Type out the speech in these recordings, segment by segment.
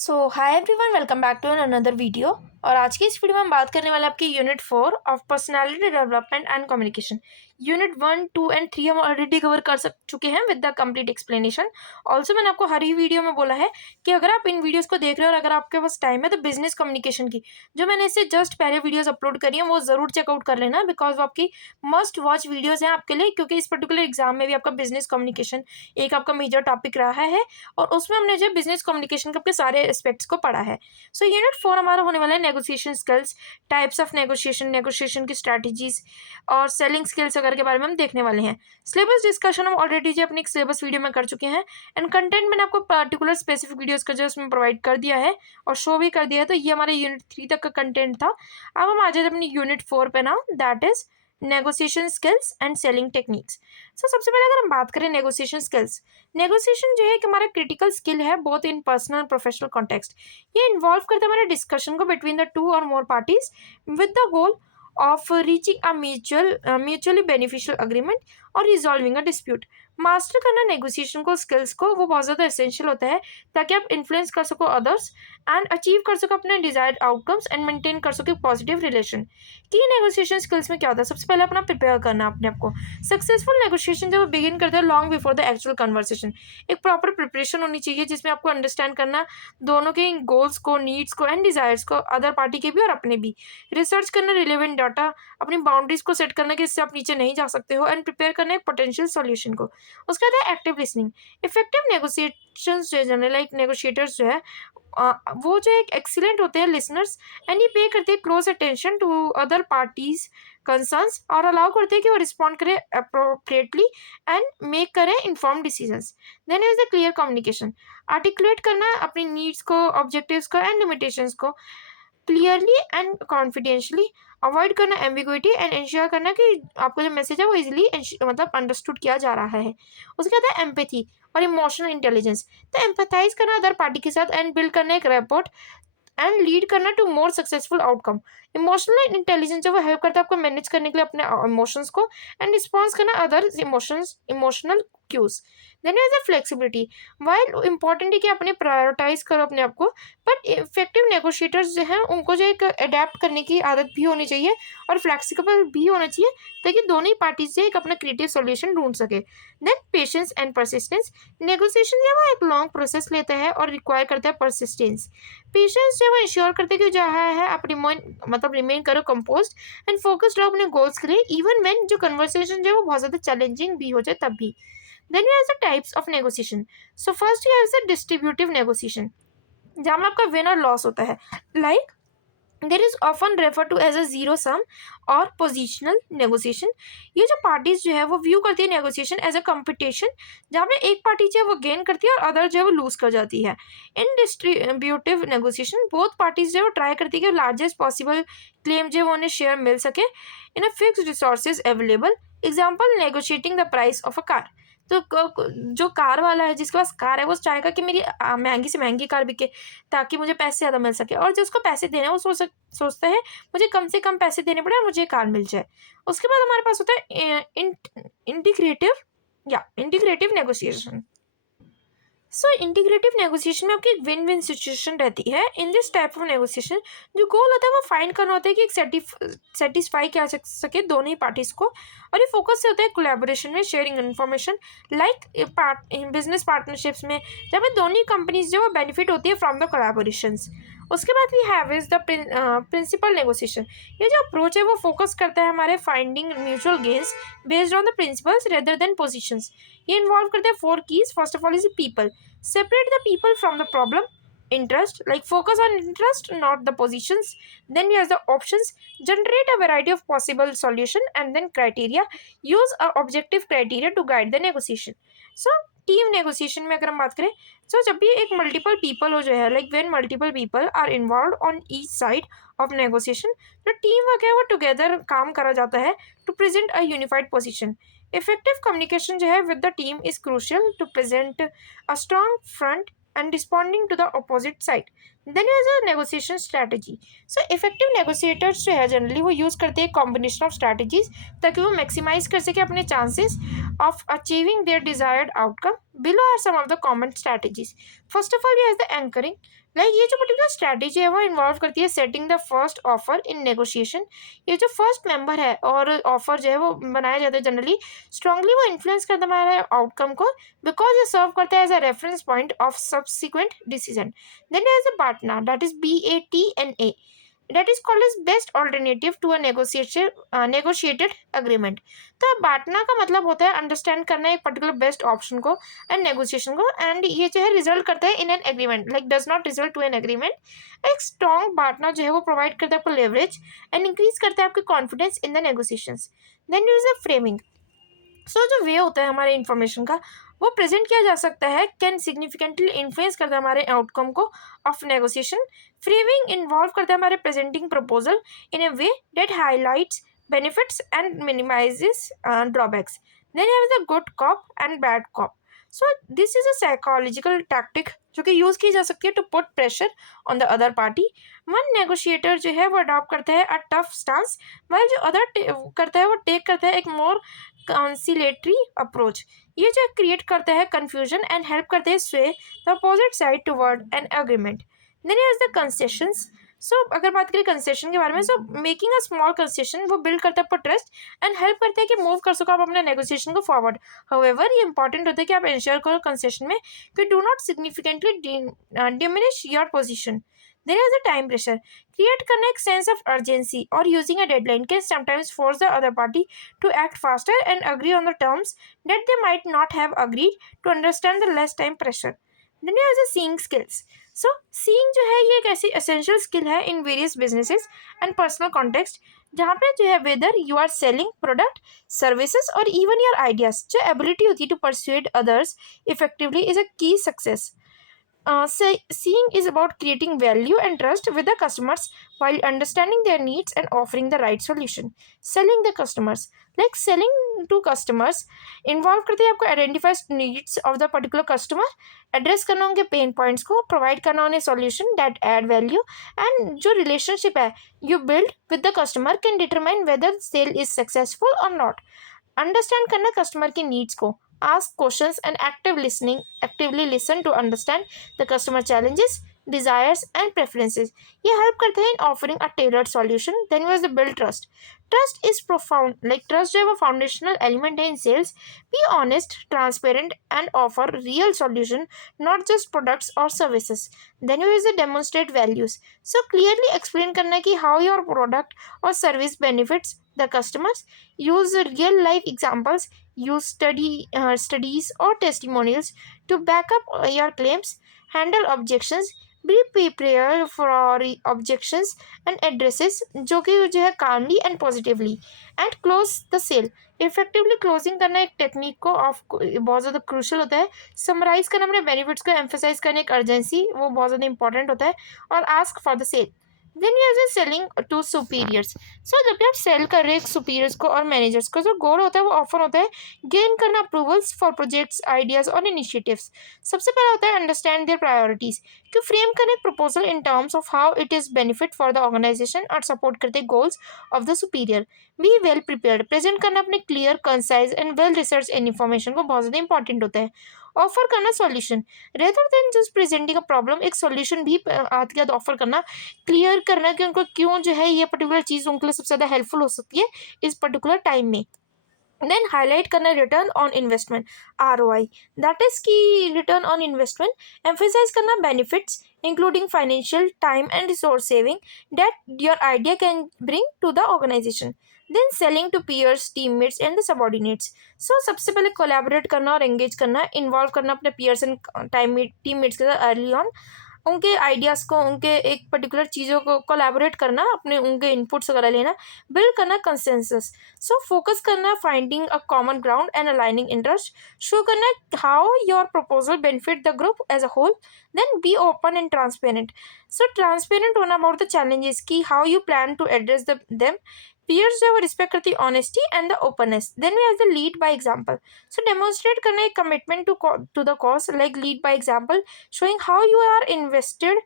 So hi everyone, welcome back to another video. और आज की इस वीडियो में हम बात करने वाले हैं आपकी unit 4 of personality development and communication. Unit 1, 2 and 3 हम ऑलरेडी कवर कर चुके हैं with the complete explanation. Also मैंने आपको हर ही वीडियो में बोला है कि अगर आप इन वीडियोस को देख रहे हो और अगर आपके पास टाइम है तो बिजनेस कम्युनिकेशन की जो मैंने इससे जस्ट पहले वीडियोस अपलोड करी हैं वो ज़रूर चेकआउट कर लेना, बिकॉज वो आपकी मस्ट वॉच वीडियोज़ हैं आपके लिए, क्योंकि इस पर्टिकुलर एग्जाम में भी आपका बिजनेस कम्युनिकेशन एक आपका मेजर टॉपिक रहा है और उसमें हमने जो बिजनेस कम्युनिकेशन के आपके सारे एस्पेक्ट्स को पढ़ा है। सो यूनिट 4 हमारा होने वाला है negotiation skills, types of negotiation, negotiation की स्ट्रैटेजीज और सेलिंग स्किल्स वगैरह के बारे में हम देखने वाले हैं। सिलेबस डिस्कशन हम ऑलरेडी जो अपने सिलेबस वीडियो में कर चुके हैं एंड कंटेंट मैंने आपको पर्टिकुलर स्पेसिफिक वीडियोस का जो उसमें प्रोवाइड कर दिया है और शो भी कर दिया है। तो ये हमारे यूनिट 3 तक का कंटेंट था। अब हम आ जाते हैं अपनी यूनिट 4 पे ना, that is negotiation skills and selling techniques. So सबसे पहले अगर हम बात करें नेगोशिएशन स्किल्स, नेगोशिएशन जो है कि हमारा क्रिटिकल स्किल है बोथ इन पर्सनल और प्रोफेशनल कॉन्टेक्स्ट। ये इन्वॉल्व करता है हमारे डिस्कशन को बिटवीन द टू और more parties with the goal of reaching a mutually beneficial agreement और रिजॉल्विंग अ डिस्प्यूट। मास्टर करना नेगोशिएशन को स्किल्स को वो बहुत ज़्यादा एसेंशियल होता है ताकि आप इन्फ्लुएंस कर सको अदर्स एंड अचीव कर सको अपने डिजायर्ड आउटकम्स एंड मेंटेन कर सको पॉजिटिव रिलेशन। की नेगोशिएशन स्किल्स में क्या होता है, सबसे पहले अपना प्रिपेयर करना अपने आप को। सक्सेसफुल नेगोशिएशन जब बिगिन करते हैं long before the actual conversation, एक प्रॉपर प्रिपरेशन होनी चाहिए जिसमें आपको अंडरस्टैंड करना दोनों के गोल्स को, नीड्स को एंड डिजायर्स को, अदर पार्टी के भी और अपने भी। रिसर्च करना रिलेवेंट डाटा, अपनी बाउंड्रीज को सेट करना कि इससे आप नीचे नहीं जा सकते हो एंड प्रिपेयर करना एक पोटेंशियल सॉल्यूशन को। उसके बाद है एक्टिव लिसनिंग। इफेक्टिव नेगोशिएशन जो है लाइक नेगोशिएटर्स जो है वो जो एक एक्सीलेंट होते हैं लिसनर्स एंड ये पे करते हैं close attention to other parties concerns और अलाउ करते हैं कि वो रिस्पॉन्ड करें अप्रोप्रिएटली एंड मेक करें inform decisions. Then is the clear communication, articulate करना अपनी नीड्स को, ऑब्जेक्टिव्स को एंड लिमिटेशंस को क्लियरली एंड कॉन्फिडेंशियली, अवॉइड करना एम्बिग्विटी एंड इंश्योर करना कि आपका जो मैसेज है वो इजीली मतलब अंडरस्टूड किया जा रहा है। उसके बाद है एम्पैथी और इमोशनल इंटेलिजेंस। तो एम्पैथाइज करना अदर पार्टी के साथ एंड बिल्ड करना एक रैपोर्ट एंड लीड करना to more successful outcome. Emotional intelligence जो वो हेल्प करता है आपको मैनेज करने के लिए अपने इमोशंस को एंड रिस्पॉन्स करना other emotions, emotional cues. Then is the flexibility, while important है कि अपने प्रायोरिटाइज करो अपने आप को, बट इफेक्टिव नेगोशिएटर्स जो हैं उनको जो एक अडेप्ट करने की आदत भी होनी चाहिए और फ्लेक्सिबल भी होना चाहिए ताकि दोनों ही पार्टीज से एक अपना क्रिएटिव सॉल्यूशन ढूंढ सके। Then patience and persistence, negotiation जो है एक लॉन्ग प्रोसेस लेता है और रिक्वायर करता है परसिस्टेंस। पेशेंस जो है वो इंश्योर करते हैं कि जो है आप रिमेन करो कंपोज्ड एंड फोकस्ड रहो अपने गोल्स के लिए इवन व्हेन जो कन्वर्सेशन जो है वो बहुत ज़्यादा चैलेंजिंग भी हो जाए तब भी। Then you have the types of negotiation. So first you have the distributive negotiation जहाँ में आपका विन और लॉस होता है, like there is often refer to as a zero sum और पोजिशनल नेगोशिएशन। ये जो पार्टीज जो है वो व्यू करती है नेगोशिएशन एज अ कंपटीशन जहाँ पे एक पार्टी जो है वो गेन करती है और अदर जो है वो लूज कर जाती है। इन डिस्ट्रीब्यूटिव नेगोशिएशन बोथ पार्टीज जो है वो ट्राई करती है कि लार्जेस्ट पॉसिबल क्लेम जो है वो उन्हें शेयर मिल सके in a fix resources available. Example, negotiating the price of a car. तो जो कार वाला है जिसके पास कार है वो चाहेगा कि मेरी महंगी से महंगी कार बिके ताकि मुझे पैसे ज़्यादा मिल सके, और जो उसको पैसे देने हैं वो सोचता है मुझे कम से कम पैसे देने पड़े और मुझे कार मिल जाए। उसके बाद हमारे पास होता है इंटीग्रेटिव नेगोशिएशन। सो इंटीग्रेटिव नेगोशिएशन में आपकी एक विन विन सिचुएशन रहती है। In this type of negotiation जो गोल होता है वो फाइंड करना होता है कि एक सेटिस्फाई किया जा सके दोनों ही पार्टीज को, और ये फोकस से होता है कोलैबोरेशन में, sharing information like business partnerships में जब दोनों ही कंपनीज जो बेनिफिट होती है फ्रॉम द कोलैबोरेशंस। उसके बाद we have is the principle negotiation. ये जो अप्रोच है वो फोकस करता है हमारे finding mutual gains based on the principles rather than positions. ये इन्वॉल्व करते हैं 4 keys. First of all is people, separate the people from the problem, interest, like focus on interest not the positions. Then we have the options, generate a variety of possible solution, and then criteria, use a objective criteria to guide the negotiation. So team negotiation में अगर हम बात करें तो जब भी एक multiple people हो जो है like when multiple people are involve on each side of negotiation, जो टीम वर्क है वो टुगेदर काम करा जाता है to present a unified position. Effective communication जो है with the team is crucial to present a strong front and responding to the opposite side. Then is a negotiation strategy. So effective negotiators जो है generally वो use करते हैं combination of strategies ताकि वो maximise कर सके अपने chances of achieving their desired outcome. Below are some of the common strategies. First of all ये इज द एंकरिंग। लाइक ये जो पर्टिकुलर स्ट्रैटेजी है वो इन्वॉल्व करती है setting the first offer in negotiation. ये जो फर्स्ट मेंबर है और ऑफर जो है वो बनाया जाता है जनरली स्ट्रांगली वो इन्फ्लुएंस करता है हमारे आउटकम को बिकॉज ये सर्व करता है as a reference point of subsequent decision. Then there is a BATNA, that is BATNA, that is called as best alternative to a negotiated agreement. तो बांटना का मतलब होता है अंडरस्टैंड करना एक पर्टिकुलर बेस्ट ऑप्शन को एंड नेगोशिएशन को, एंड ये जो है रिजल्ट करता है in an agreement, like does not result to an agreement. एक स्ट्रॉन्ग बांटना जो है वो प्रोवाइड करता है आपको लेवरेज एंड इंक्रीज करता है आपकी confidence in the negotiations. Then use a framing. So जो वे होता है हमारे इन्फॉर्मेशन का वो प्रेजेंट किया जा सकता है कैन सिग्निफिकेंटली इन्फ्लुएंस करता है हमारे आउटकम को ऑफ नेगोशिएशन। फ्रेमिंग इन्वॉल्व करता है हमारे presenting proposal in a way that highlights benefits and minimises drawbacks. Then have the good cop and bad cop. So this is a psychological tactic जो कि use की जा सकती है to put pressure on the other party. One negotiator जो है वो adopt करता है अ टफ स्टांस वाइल जो अदर करता है वो टेक करता है एक मोर कंसिलेटरी अप्रोच। ये जो क्रिएट करता है कंफ्यूजन एंड हेल्प करते हैं sway the opposite side toward an agreement. Then is the concessions. So अगर बात करें कंसेशन के बारे में, so making a small concession वो बिल्ड करता है आपको ट्रस्ट एंड हेल्प करता है कि मूव कर सको आप अपने नेगोशिएशन को फॉरवर्ड। हाउएवर ये इंपॉर्टेंट होता है कि आप इंश्योर करो कंसेशन में कि do not significantly diminish your position. There is a time pressure. Create करना एक सेंस ऑफ अर्जेंसी और using a deadline can sometimes force the other party to act faster and agree on the terms that they might not have agreed to understand the less time pressure. Then there is a seeing skills. So seeing जो है ये एक ऐसी essential skill है in various businesses and personal context जहाँ पे जो है whether you are selling product, services or even your ideas, जो ability होती है to persuade others effectively is a key success. Seeing is about creating value and trust with the customers while understanding their needs and offering the right solution. Selling the customers, like selling to customers involve करते हैं आपको identify needs of the particular customer, address करना उनके pain points को, provide करना उन्हें solution that add value, and जो relationship है you build with the customer can determine whether sale is successful or not. Understand करना कस्टमर की needs को, ask questions and actively listen to understand the customer challenges, desires and preferences. ये help करते हैं in offering a tailored solution. Then was the build trust. Trust is profound, like trust जो है वो foundational element है in sales. Be honest, transparent and offer real solution, not just products और services. Then you is the demonstrate values. So clearly explain करना कि how your product और service benefits the customers, use real life examples, use studies or testimonials to back up your claims, handle objections, be prepared for objections and addresses जो कि जो है calmly and positively, and close the sale। Effectively closing करना एक technique को of बहुत ज़्यादा crucial होता है। समराइज करना अपने बेनिफिट्स को एम्फेसाइज करने एक अर्जेंसी वो बहुत ज़्यादा इंपॉर्टेंट होता है, और ask for the sale. Then you are selling to superiors. So जब भी आप सेल कर रहे हैं सुपीरियर्स को और मैनेजर्स को, जो गोल होता है वो ऑफर होता है गेन करना अप्रूवल्स फॉर प्रोजेक्ट्स, आइडियाज और इनिशिएटिव्स। सबसे पहला होता है अंडरस्टैंड देयर प्रायोरिटीज, कि फ्रेम करने एक proposal in terms of how it is benefit for the organisation और सपोर्ट करते goals of the superior. Be well prepared, present करना अपने clear, concise and well research information को बहुत ज़्यादा इंपॉर्टेंट होता है। ऑफर करना solution, rather than just presenting a problem, एक सॉल्यूशन भी आते के बाद ऑफर करना, क्लियर करना कि उनको क्यों जो है ये पर्टिकुलर चीज़ उनके लिए सबसे ज़्यादा हेल्पफुल हो सकती है इस पर्टिकुलर टाइम में। देन हाईलाइट करना return on investment, ROI, that is की रिटर्न ऑन इन्वेस्टमेंट। एम्फेसाइज करना benefits including financial, time and resource saving that your idea can bring to the organisation. Then selling to peers, teammates and the subordinates. So सबसे पहले collaborate करना और engage करना, involve करना अपने peers and teammates के साथ अर्ली ऑन, उनके आइडियाज़ को, उनके एक पर्टिकुलर चीज़ों को कोलैबोरेट करना, अपने उनके इनपुट्स वगैरह लेना, बिल्ड करना कंसेंसस। सो फोकस करना finding a common ground and aligning interest, show करना how your proposal benefit the group as a whole. Then be open and transparent. So transparent होना अबाउट द चैलेंजेस की how you plan to address them. Peers जो है वो respect करती है honesty and the openness. Then we have the lead by example. So demonstrate करना एक commitment to the cause, like lead by example, showing how you are invested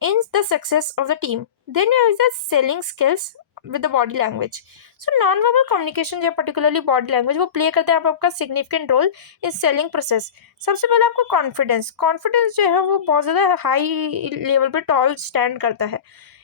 in the success of the team. Then there is the selling skills with the body language. So non-verbal communication जो particularly body language वो play करता है आपका significant role in selling process. सबसे पहले आपको confidence जो है वो बहुत ज़्यादा हाई लेवल पे टॉल स्टैंड करता है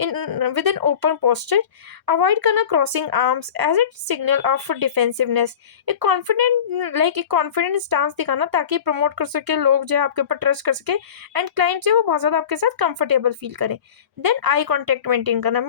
in with an open posture. Avoid करना crossing arms as it signal of defensiveness. एक कॉन्फिडेंट स्टांस दिखाना ताकि प्रमोट कर सके लोग जो है आपके ऊपर ट्रस्ट कर सके एंड क्लाइंट जो है वो बहुत ज़्यादा आपके साथ कंफर्टेबल फील करें. देन आई कॉन्टैक्ट मेंटेन करना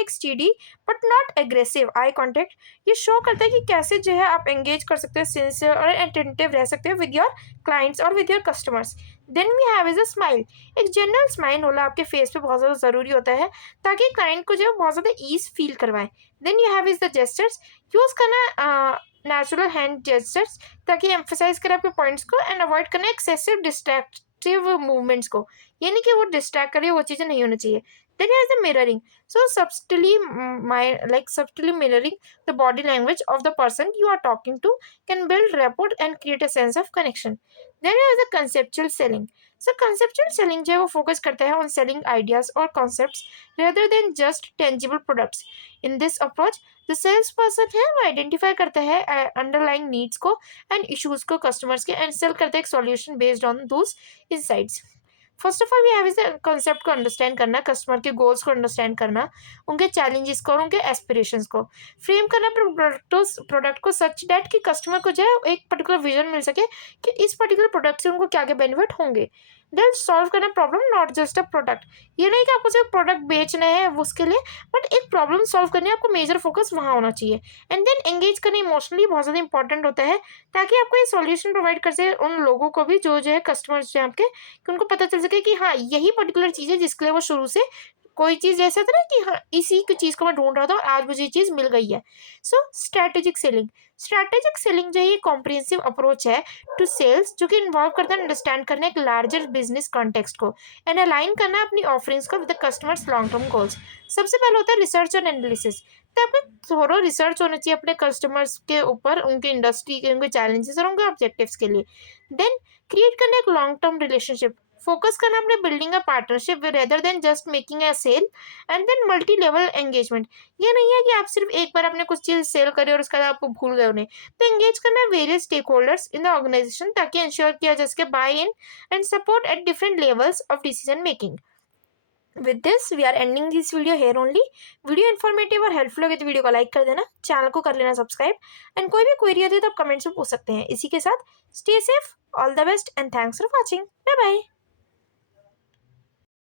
एक steady but not aggressive eye contact. ये शो करता है कि कैसे जो है आप एंगेज कर सकते हैं, सिंसियर और अटेंटिव रह सकते हैं विद योर क्लाइंट्स और with your customers. Then we have is a smile. एक जनरल स्माइल होना आपके फेस पे बहुत ज़्यादा ज़रूरी होता है ताकि क्लाइंट को जो है बहुत ज़्यादा ईज फील करवाएं. Then you have is the gestures. Use करना नेचुरल हैंड जेस्चर्स ताकि एम्फेसाइज करें आपके पॉइंट्स को एंड अवॉइड करना एक्सेसिव डिस्ट्रैक्टिव मूवमेंट्स को, यानी कि वो डिस्ट्रैक्ट करे वो चीज़ें नहीं होनी चाहिए. Then there is the mirroring. So subtly mirroring the body language of the person you are talking to can build rapport and create a sense of connection. Then there is the conceptual selling. So conceptual selling जो है वो focus करता है on selling ideas or concepts rather than just tangible products. In this approach, the salesperson है वो identify करता है underlying needs को and issues को customers के and sell करता है एक solution based on those insights. First of all we have is the concept को अंडरस्टैंड करना, कस्टमर के गोल्स को अंडरस्टैंड करना, उनके चैलेंजेस को और उनके एस्पिरेशंस को फ्रेम करना प्रोडक्ट को सच डैट कि कस्टमर को जो है एक पर्टिकुलर विजन मिल सके कि इस पर्टिकुलर प्रोडक्ट से उनको क्या क्या बेनिफिट होंगे. देन सॉल्व करना problem, not just a product. ये नहीं कि आपको सिर्फ प्रोडक्ट बेचना है उसके लिए, बट एक प्रॉब्लम सॉल्व करनी है, आपको मेजर फोकस वहाँ होना चाहिए. एंड देन एंगेज करना इमोशनली बहुत ज़्यादा इंपॉर्टेंट होता है ताकि आपको ये सॉल्यूशन प्रोवाइड कर सके उन लोगों को भी जो है कस्टमर्स जो है आपके, कि उनको पता चल सके कि हाँ यही पर्टिकुलर चीज़ है जिसके लिए वो शुरू से कोई चीज़ ऐसा था ना कि हाँ इसी की चीज़ को मैं ढूंढ रहा था और आज मुझे ये चीज़ मिल गई है. सो स्ट्रैटेजिक सेलिंग जो है ये कॉम्प्रिहेंसिव अप्रोच है टू सेल्स जो कि इन्वॉल्व करता है अंडरस्टैंड करना एक लार्जर बिजनेस कॉन्टेक्स्ट को एंड अलाइन करना अपनी ऑफरिंग्स को with the customers long term goals. सबसे पहले होता है रिसर्च और एनालिसिस. तो आपको थोड़ा रिसर्च होना चाहिए अपने कस्टमर्स के ऊपर, उनके इंडस्ट्री के, उनके चैलेंजेस और उनके ऑब्जेक्टिव्स के लिए. देन क्रिएट करना एक लॉन्ग टर्म रिलेशनशिप, फोकस करना अपने building a partnership rather than just making a sale. And then multi level engagement. ये नहीं है कि आप सिर्फ एक बार अपने कुछ चीज़ सेल करें और उसके बाद आपको भूल गए उन्हें. तो एंगेज करना various stakeholders in the organisation ताकि इंश्योर किया जा सके buy in and support at different levels of decision making. With this, we are ending this video here only. Video informative और हेल्पफुल लगे तो वीडियो को like कर देना, चैनल को कर लेना सब्सक्राइब एंड कोई भी क्वेरी होती है तो आप कमेंट्स में पूछ सकते हैं. इसी के साथ stay safe, all the best and thanks for watching. Bye bye.